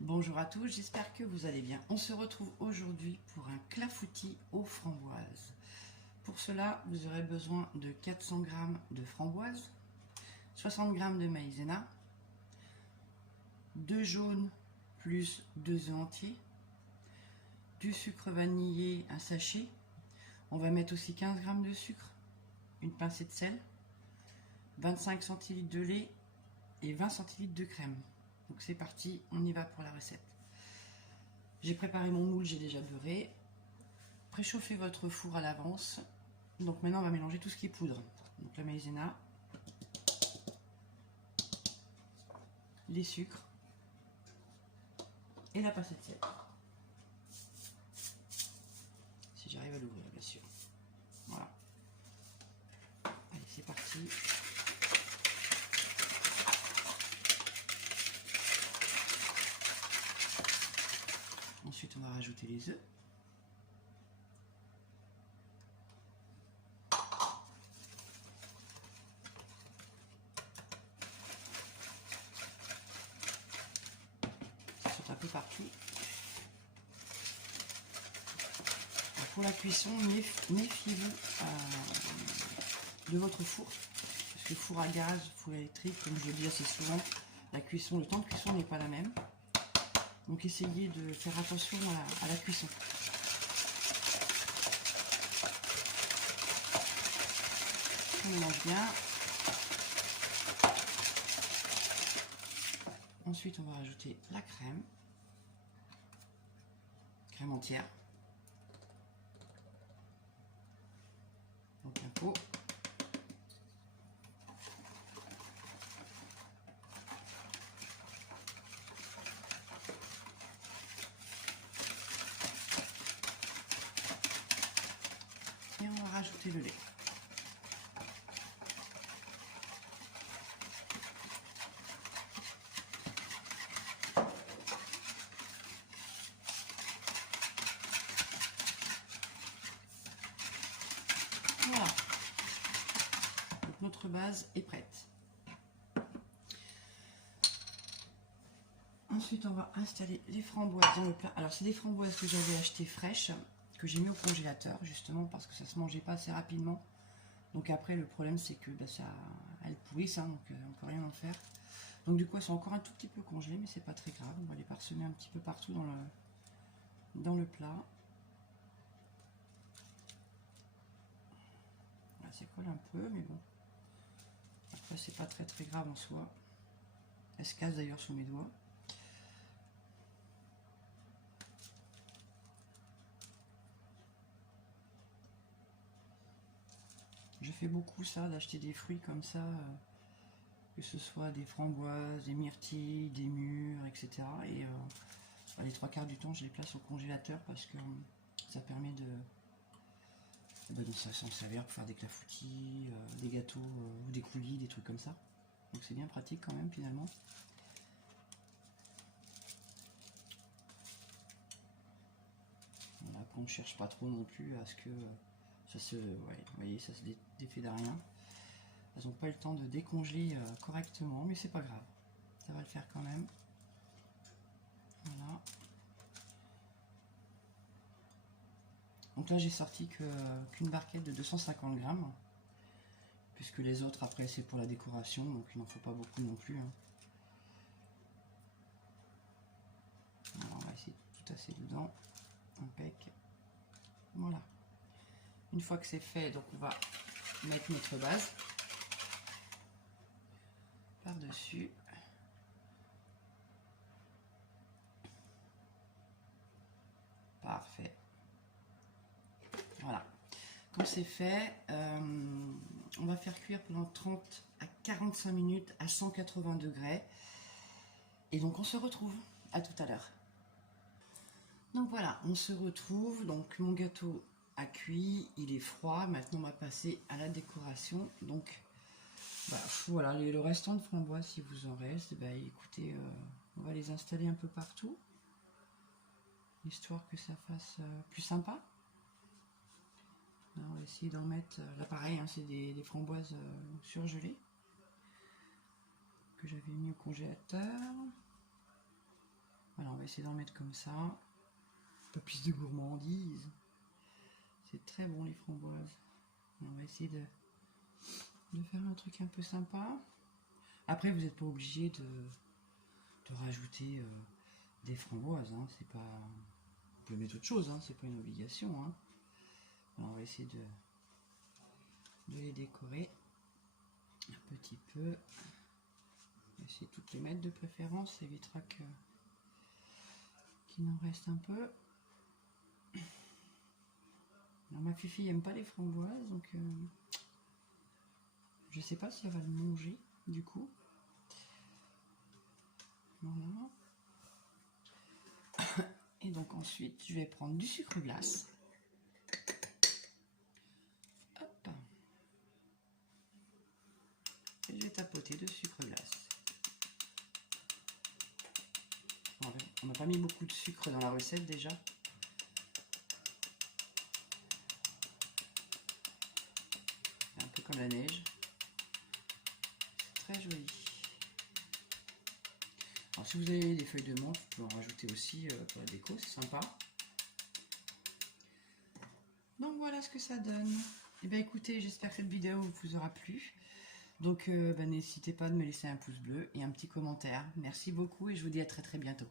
Bonjour à tous, j'espère que vous allez bien. On se retrouve aujourd'hui pour un clafoutis aux framboises. Pour cela, vous aurez besoin de 400 g de framboises, 60 g de maïzena, 2 jaunes plus 2 œufs entiers, du sucre vanillé, un sachet. On va mettre aussi 15 g de sucre, une pincée de sel, 25 centilitres de lait et 20 centilitres de crème. Donc c'est parti, on y va pour la recette. J'ai préparé mon moule, j'ai déjà beurré. Préchauffez votre four à l'avance. Donc maintenant on va mélanger tout ce qui est poudre. Donc la maïzena, les sucres et la pincée de sel. Si j'arrive à l'ouvrir bien sûr. Voilà. Allez, c'est parti. Ensuite on va rajouter les œufs. Un peu partout. Alors pour la cuisson, méfiez-vous de votre four, parce que four à gaz, four électrique, comme je le dis assez souvent, la cuisson, le temps de cuisson n'est pas la même. Donc essayez de faire attention à la cuisson. On mélange bien. Ensuite, on va rajouter la crème. Crème entière. Donc un pot. Et on va rajouter le lait. Voilà. Donc notre base est prête. Ensuite, on va installer les framboises dans le plat. Alors, c'est des framboises que j'avais achetées fraîches, que j'ai mis au congélateur, justement, parce que ça se mangeait pas assez rapidement. Donc après, le problème, c'est que elles pourrissent, hein, donc on peut rien en faire. Donc du coup, elles sont encore un tout petit peu congelées, mais c'est pas très grave. On va les parsemer un petit peu partout dans le plat. Là, ça colle un peu, mais bon. Après, c'est pas très grave en soi. Elles se cassent d'ailleurs sous mes doigts. Je fais beaucoup ça, d'acheter des fruits comme ça, que ce soit des framboises, des myrtilles, des mûres, etc. Et les 3/4 du temps, je les place au congélateur parce que ça permet de s'en servir pour faire des clafoutis, des gâteaux ou des coulis, des trucs comme ça. Donc c'est bien pratique quand même finalement. Voilà, après on ne cherche pas trop non plus à ce que ça se, vous voyez, ça se défait de rien. Elles n'ont pas eu le temps de décongeler correctement, mais c'est pas grave. Ça va le faire quand même. Voilà. Donc là j'ai sorti qu'une barquette de 250 grammes. Puisque les autres après c'est pour la décoration, donc il n'en faut pas beaucoup non plus. Hein. Alors, on va essayer de tout tasser dedans. Impec. Voilà. Une fois que c'est fait, donc on va mettre notre base par-dessus. Parfait. Voilà. Quand c'est fait, on va faire cuire pendant 30 à 45 minutes à 180 degrés. Et donc on se retrouve. À tout à l'heure. Donc voilà, on se retrouve. Donc mon gâteau a cuit, il est froid. Maintenant on va passer à la décoration. Donc voilà, le restant de framboises, si vous en reste, écoutez, on va les installer un peu partout, histoire que ça fasse plus sympa. Alors, on va essayer d'en mettre, là pareil, hein, c'est des framboises surgelées, que j'avais mis au congélateur. Voilà, on va essayer d'en mettre comme ça. Un peu plus de gourmandise. C'est très bon les framboises. On va essayer de faire un truc un peu sympa. Après, vous n'êtes pas obligé de rajouter des framboises. Hein. C'est pas... Vous pouvez mettre autre chose, hein. C'est pas une obligation. Hein. Alors, on va essayer de les décorer un petit peu. On va essayer de toutes les mettre de préférence. Ça évitera qu'il en reste un peu. Alors, ma fifi n'aime pas les framboises, donc je sais pas si elle va le manger du coup. Voilà. Et donc ensuite, je vais prendre du sucre glace. Hop. Et je vais tapoter de sucre glace. On n'a pas mis beaucoup de sucre dans la recette déjà. C'est un peu comme la neige. C'est très joli. Alors si vous avez des feuilles de menthe, vous pouvez en rajouter aussi pour la déco, c'est sympa. Donc voilà ce que ça donne. Et bien écoutez, j'espère que cette vidéo vous aura plu. Donc n'hésitez pas de me laisser un pouce bleu et un petit commentaire. Merci beaucoup et je vous dis à très bientôt.